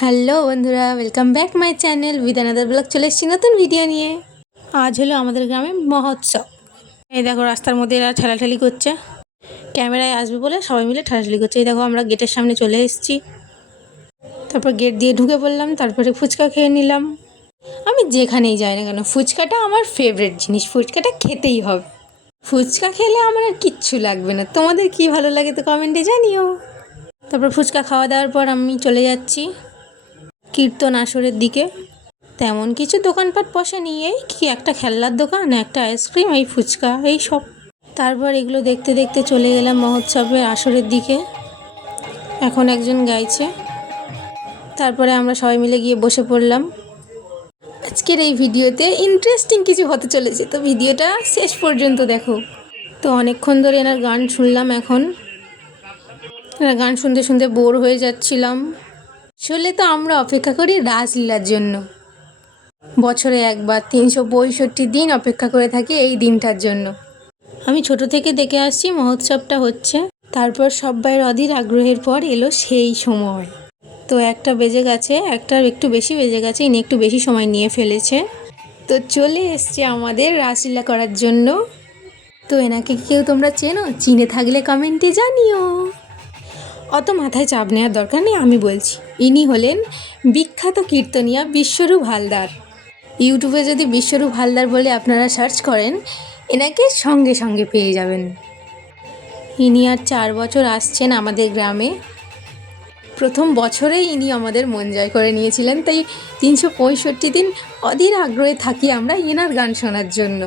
Hello বন্ধুরা, welcome back my channel with another blog. চলে এসেছি নতুন ভিডিও নিয়ে। আজ হলো আমাদের গ্রামে মহোৎসব। এই দেখো রাস্তার মধ্যে এরা ঠেলাঠেলি করছে, ক্যামেরায় আসবে বলে সবাই মিলে ঠেলাঠেলি করছে। এই দেখো আমরা গেটের সামনে চলে এসেছি, তারপর গেট দিয়ে ঢুকে পড়লাম, তারপরে ফুচকা খেয়ে নিলাম। আমি যেখানেই যাই না কেন ফুচকাটা আমার ফেভারিট জিনিস, ফুচকাটা খেতেই হবে। ফুচকা খেলে আমার আর কিচ্ছু লাগবে না। তোমাদের কি ভালো লাগে তো কমেন্টে জানিও। তারপর ফুচকা খাওয়া দাওয়ার পর আমি চলে যাচ্ছি কীর্তন আসরের দিকে। তেমন কিছু দোকানপাট বসে নিয়ে কি একটা খেলনার দোকান, একটা আইসক্রিম, এই ফুচকা, এই সব। তারপর এগুলো দেখতে দেখতে চলে গেলাম মহোৎসবের আসরের দিকে। এখন একজন গাইছে, তারপরে আমরা সবাই মিলে গিয়ে বসে পড়লাম। আজকের এই ভিডিওতে ইন্টারেস্টিং কিছু হতে চলেছে, তো ভিডিওটা শেষ পর্যন্ত দেখো। তো অনেকক্ষণ ধরে এনার গান শুনলাম। এখন এনার গান শুনতে শুনতে বোর হয়ে যাচ্ছিলাম। আসলে তো আমরা অপেক্ষা করি রাসলীলার জন্য। বছরে একবার 365 দিন অপেক্ষা করে থাকি এই দিনটার জন্য। আমি ছোট থেকে দেখে আসছি মহোৎসবটা হচ্ছে, তারপর সবাইয়ের অধীর আগ্রহের পর এলো সেই সময়। তো 1টা বেজে গেছে, 1টার একটু বেশি বেজে গেছে, ইনি একটু বেশি সময় নিয়ে ফেলেছে। তো চলে এসছে আমাদের রাসলীলা করার জন্য। তো এনাকে কেউ তোমরা চেনো? চিনে থাকলে কমেন্টে জানিও। অত মাথায় চাপ নেওয়ার দরকার নেই, আমি বলছি। ইনি হলেন বিখ্যাত কীর্তনিয়া বিশ্বরূপ হালদার। ইউটিউবে যদি বিশ্বরূপ হালদার বলে আপনারা সার্চ করেন, এনাকে সঙ্গে সঙ্গে পেয়ে যাবেন। ইনি আর 4 বছর আসছেন আমাদের গ্রামে। প্রথম বছরেই ইনি আমাদের মন জয় করে নিয়েছিলেন, তাই 365 দিন অধীর আগ্রহে থাকি আমরা এনার গান শোনার জন্য।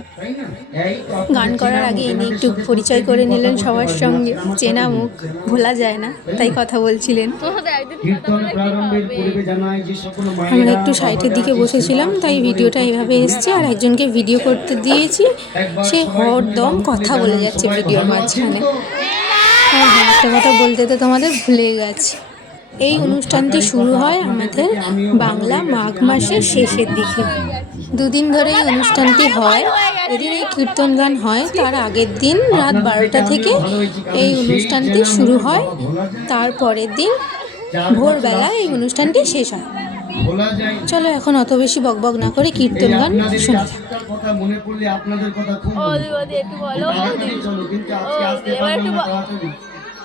গান করার আগে ইনি একটু পরিচয় করে নিলেন সবার সঙ্গে, চেনা মুখ, ভোলা যায় না, তাই কথা বলছিলেন। আমরা একটু সাইডের দিকে বসেছিলাম, তাই ভিডিওটা এইভাবে এসছে, আর একজনকে ভিডিও করতে দিয়েছি, সে হরদম কথা বলে যাচ্ছে ভিডিওর মাঝখানে। হ্যাঁ, একটা কথা বলতে তো তোমাদের ভুলে গেছি। এই অনুষ্ঠানটি শুরু হয় আমাদের বাংলা মাঘ মাসের শেষের দিকে। 2 দিন ধরে এই অনুষ্ঠানটি হয়। যেদিন এই কীর্তন গান হয় তার আগের দিন রাত 12টা থেকে এই অনুষ্ঠানটি শুরু হয়। তারপরের দিন ভোরবেলা এই অনুষ্ঠানটি শেষ হয়। চলো এখন অত বেশি বকবক না করে কীর্তন গান শোনা যাক।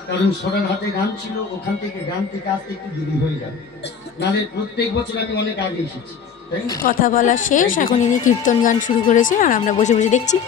কারণ সরার হাতে গান ছিল, ওখান থেকে গান থেকে আসতে একটু দেরি হয়ে যাবে, নাহলে প্রত্যেক বছর আমি অনেক আগে এসেছি। কথা বলা শেষ, এখন ইনি কীর্তন গান শুরু করেছে আর আমরা বসে বসে দেখছি।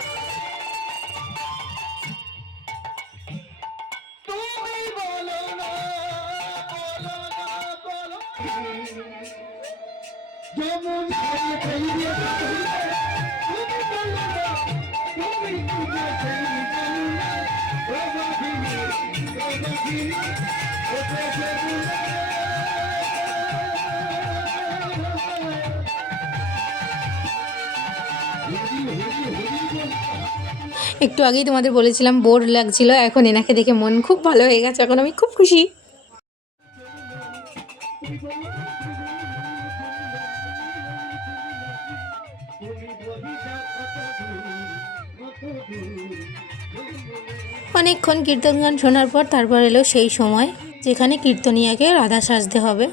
একটু আগেই তোমাদের বলেছিলাম বোর লাগছিল, এখন এনাকে দেখে মন খুব ভালো হয়ে গেছে, এখন আমি খুব খুশি। অনেকক্ষণ কীর্তন গান শোনার পর তারপর এলো সেই সময় যেখানে কীর্তনিয়াকে রাধা সাজতে হবে।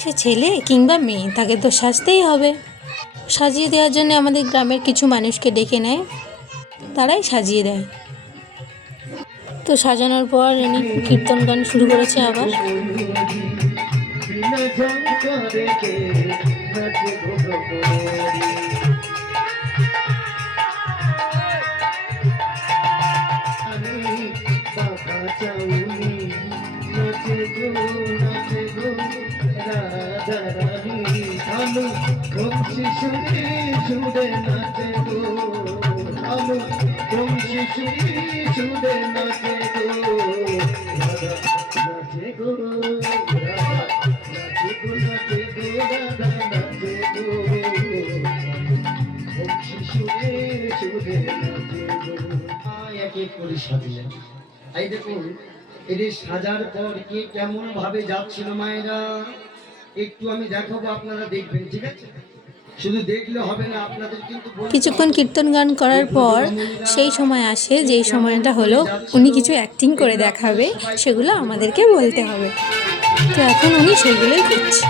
সে ছেলে কিংবা মেয়ে, তাকে তো সাজতেই হবে। সাজিয়ে দেওয়ার জন্য আমাদের গ্রামের কিছু মানুষকে ডেকে নেয়, তারাই সাজিয়ে দেয়। তো সাজানোর পর ইনি কীর্তন গান শুরু করেছে আবার। এই দেখুন, এটি সাজার পর কে কেমন ভাবে যাচ্ছিল মায়েরা, একটু আমি দেখাবো, আপনারা দেখবেন, ঠিক আছে? শুধু দেখলে হবে না, আপনাদের কিন্তু কিছুক্ষণ কীর্তন গান করার পর সেই সময় আসে, যেই সময়টা হলো উনি কিছু অ্যাক্টিং করে দেখাবে, সেগুলো আমাদেরকে বলতে হবে। তো এখন উনি সেইগুলোই করছে।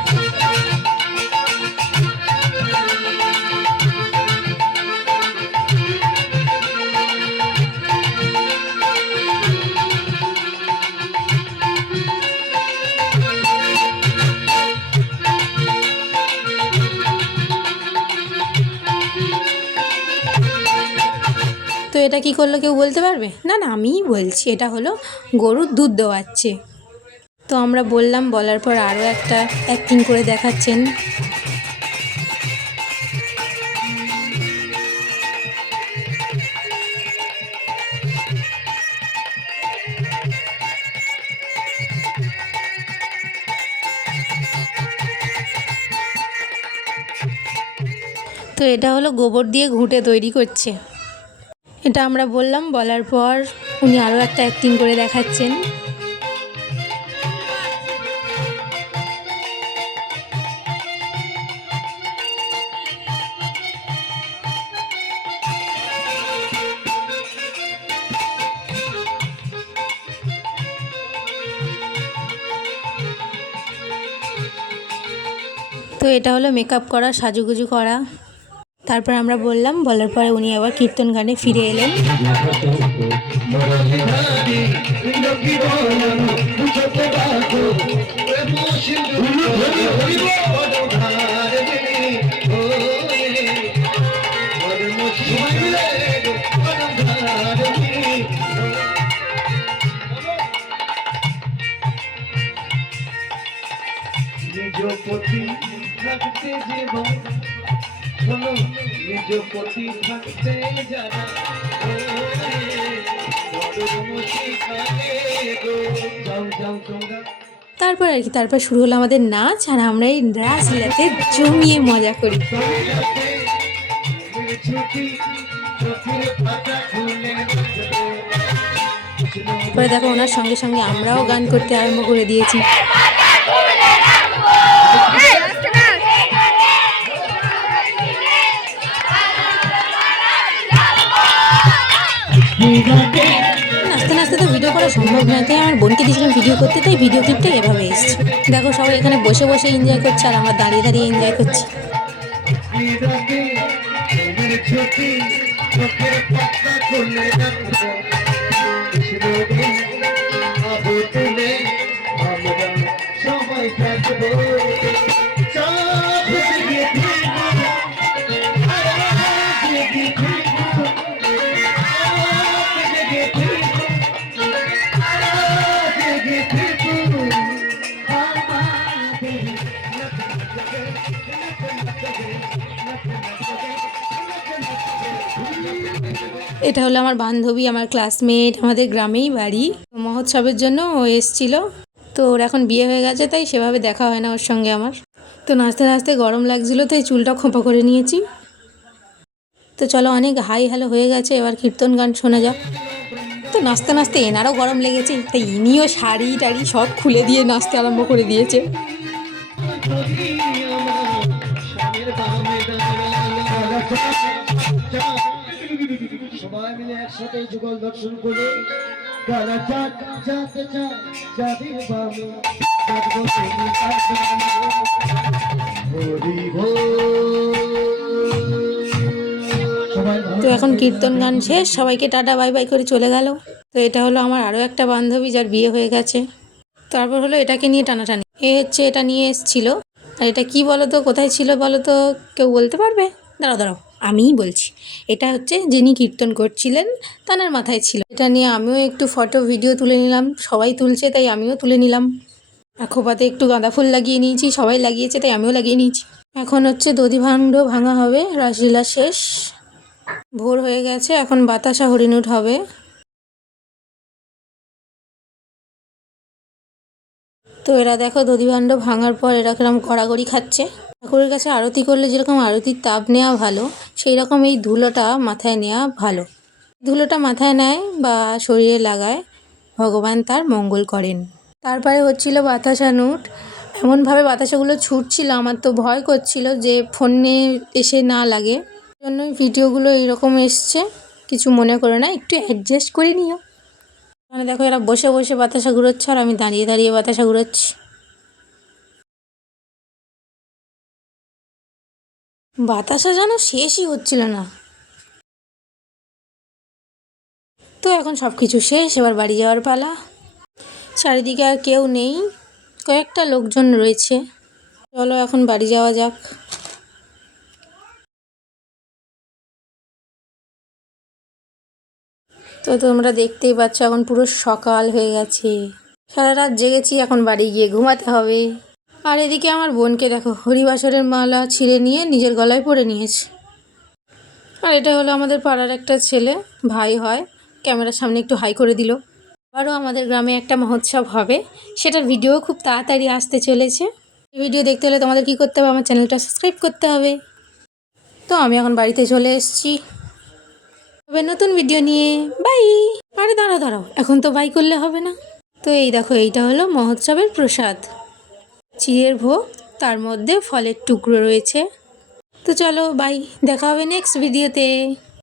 তো এটা কি করলো কেউ বলতে পারবে? না না, আমিই বলছি, এটা হলো গরুর দুধ দোয়াচ্ছে। তো আমরা বললাম, বলার পর আরও একটা অ্যাক্টিং করে দেখাচ্ছেন। তো এটা হলো গোবর দিয়ে ঘুঁটে তৈরি করছে। এটা আমরা বললাম, বলার পর উনি আরও একটা অ্যাক্টিং করে দেখাচ্ছেন। তো এটা হলো মেকআপ করা, সাজুগুজু করা। তারপর আমরা বললাম, বলার পরে উনি আবার কীর্তন গানে ফিরে এলেন। তারপর আর কি, তারপর শুরু হলো আমাদের নাচ, আর আমরা এই রাসলীলাতে জমিয়ে মজা করি। পরে দেখো ওনার সঙ্গে সঙ্গে আমরাও গান করতে আরম্ভ করে দিয়েছি। নাচতে নাচতে তো ভিডিও করা সম্ভব নয়, তাই আমার বোনকে দিয়েছিলাম ভিডিও করতে, তাই ভিডিও ক্লিপটা এভাবে এসছে। দেখো সবাই এখানে বসে বসে এনজয় করছে, আর আমরা দাঁড়িয়ে দাঁড়িয়ে এনজয় করছি। এটা হলো আমার বান্ধবী, আমার ক্লাসমেট, আমাদের গ্রামেই বাড়ি। মহোৎসবের জন্য ও এসছিল। তো ওর এখন বিয়ে হয়ে গেছে, তাই সেভাবে দেখা হয় না ওর সঙ্গে আমার। তো নাচতে নাচতে গরম লাগছিলো, তাই চুলটা খোঁপা করে নিয়েছি। তো চলো, অনেক হাই হ্যালো হয়ে গেছে, এবার কীর্তন গান শোনা যাক। তো নাচতে নাচতে এনারও গরম লেগেছে, তাই ইনিও শাড়ি টাড়ি সব খুলে দিয়ে নাচতে আরম্ভ করে দিয়েছে। সবাই মিলে একসাথে যুগল দর্শন করে তো এখন কীর্তন গান শেষ, সবাইকে টাটা বাই বাই করে চলে গেল। তো এটা হলো আমার আরও একটা বান্ধবী, যার বিয়ে হয়ে গেছে। তারপর হলো এটাকে নিয়ে টানাটানি, হচ্ছে এটা নিয়ে এসছিল। আর এটা কি বলো তো, কোথায় ছিল বলো তো, কেউ বলতে পারবে? দাঁড়াও দাঁড়াও, আমিই বলছি। এটা হচ্ছে যিনি কীর্তন করছিলেন তানার মাথায় ছিল। এটা নিয়ে আমিও একটু ফটো ভিডিও তুলে নিলাম, সবাই তুলছে তাই আমিও তুলে নিলাম। আর খোপাতে একটু গাঁদা ফুল লাগিয়ে নিয়েছি, সবাই লাগিয়েছে তাই আমিও লাগিয়ে নিয়েছি। এখন হচ্ছে দধিভাণ্ড ভাঙা হবে, রাসলীলা শেষ, ভোর হয়ে গেছে, এখন বাতাসা হরিণুট হবে। তো এরা দেখো দধিভাণ্ড ভাঙার পর এরা কিরকম গড়াগড়ি খাচ্ছে। ঠাকুরের কাছে আরতি করলে যেরকম আরতির তাপ নেওয়া ভালো, সেই রকম এই ধুলোটা মাথায় নেওয়া ভালো। ধুলোটা মাথায় নেয় বা শরীরে লাগায়, ভগবান তার মঙ্গল করেন। তারপরে হচ্ছিল বাতাসা নুট। এমনভাবে বাতাসাগুলো ছুটছিল, আমার তো ভয় করছিল যে ফোনে এসে না লাগে, জন্যই ভিডিওগুলো এইরকম এসছে। কিছু মনে করো না, একটু অ্যাডজাস্ট করে নিও। মানে দেখো এরা বসে বসে বাতাসা ঘুরোচ্ছে, আর আমি দাঁড়িয়ে দাঁড়িয়ে বাতাসা ঘুরোচ্ছি। বাতাসা যেন শেষই হচ্ছিল না। তো এখন সব কিছু শেষ, এবার বাড়ি যাওয়ার পালা। চারিদিকে আর কেউ নেই, কয়েকটা লোকজন রয়েছে। চলো এখন বাড়ি যাওয়া যাক। তো তোমরা দেখতেই পাচ্ছ এখন পুরো সকাল হয়ে গেছে। সারা রাত জেগেছি, এখন বাড়ি গিয়ে ঘুমাতে হবে। আর এদিকে আমার বোনকে দেখো, হরিবাসরের মালা ছিঁড়ে নিয়ে নিজের গলায় পরে নিয়েছে। আর এটা হলো আমাদের পাড়ার একটা ছেলে, ভাই হয়, ক্যামেরার সামনে একটু হাই করে দিল। আবারও আমাদের গ্রামে একটা মহোৎসব হবে, সেটার ভিডিও খুব তাড়াতাড়ি আসতে চলেছে। এই ভিডিও দেখতে হলে তোমাদের কী করতে হবে, আমার চ্যানেলটা সাবস্ক্রাইব করতে হবে। তো আমি এখন বাড়িতে চলে এসেছি, তবে নতুন ভিডিও নিয়ে। বাই। আরে দাঁড়াও দাঁড়াও, এখন তো বাই করলে হবে না। তো এই দেখো, এইটা হলো মহোৎসবের প্রসাদ, চিড়ের ভোগ, তার মধ্যে ফলের টুকরো রয়েছে। তো চলো বাই, দেখা হবে নেক্সট ভিডিওতে।